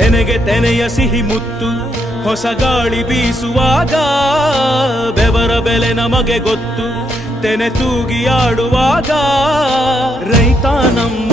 ತೆನೆಗೆ ತೆನೆಯ ಸಿಹಿ ಮುತ್ತು ಹೊಸ ಗಾಳಿ ಬೀಸುವಾಗ ಬೆವರ ಬೆಲೆ ನಮಗೆ ಗೊತ್ತು ತೆನೆ ತೂಗಿ ಆಡುವಾಗ ರೈತ ನಮ್ಮ